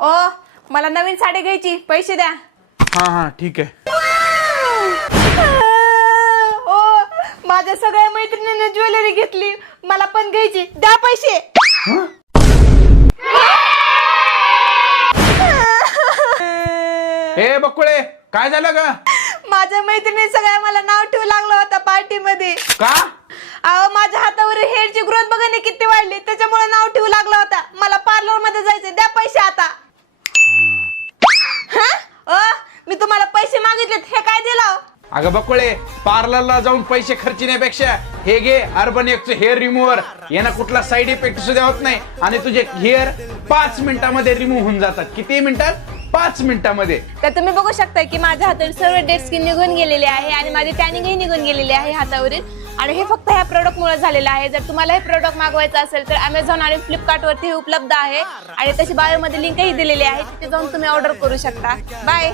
ओ मला नवीन साडी घ्यायची, पैसे द्या. हा हा ठीक आहे. ओ माझ्या सगळ्या मैत्रिणींनी ज्वेलरी घेतली, मला पण घ्यायची, द्या पैसे. ए बकुळे काय झालं ग? माझ्या मैत्रिणी सगळ्या मला नाव ठेवू लागला होता पार्टी मध्ये. का? अहो माझ्या हातावर हेअरची ग्रोथ बघा ना किती वाढली, त्याच्यामुळे नाव ठेवू लागला होता. मला पार्लर मध्ये जायचंय, द्या पैसे आता. मी तुम्हाला पैसे मागितलेत, हे काय दिलं? अगं बकुळे, पार्लरला जाऊन पैसे खर्चण्यापेक्षा हे घे अर्बन एक्सचं हेअर रिमूव्हर. यानं कुठला साईड इफेक्ट सुद्धा होत नाही आणि तुझे हेअर 5 मिनिटांमध्ये रिमूव्ह होऊन जातात. किती मिनिटात? 5 मिनिटांमध्ये. तर तुम्ही बघू शकता की माझ्या हातावर सर्व डेड स्किन निघून गेलेली आहे आणि माझी टॅनिंगही निघून गेलेली आहे हातावरील, आणि हे फक्त ह्या प्रोडक्ट मुळे झालेलं आहे. जर तुम्हाला हे प्रोडक्ट मागवायचं असेल तर अमेझॉन आणि फ्लिपकार्ट वरती उपलब्ध आहे आणि तशी बायो मध्ये लिंकही दिलेली आहे, तिथे जाऊन तुम्ही ऑर्डर करू शकता. बाय.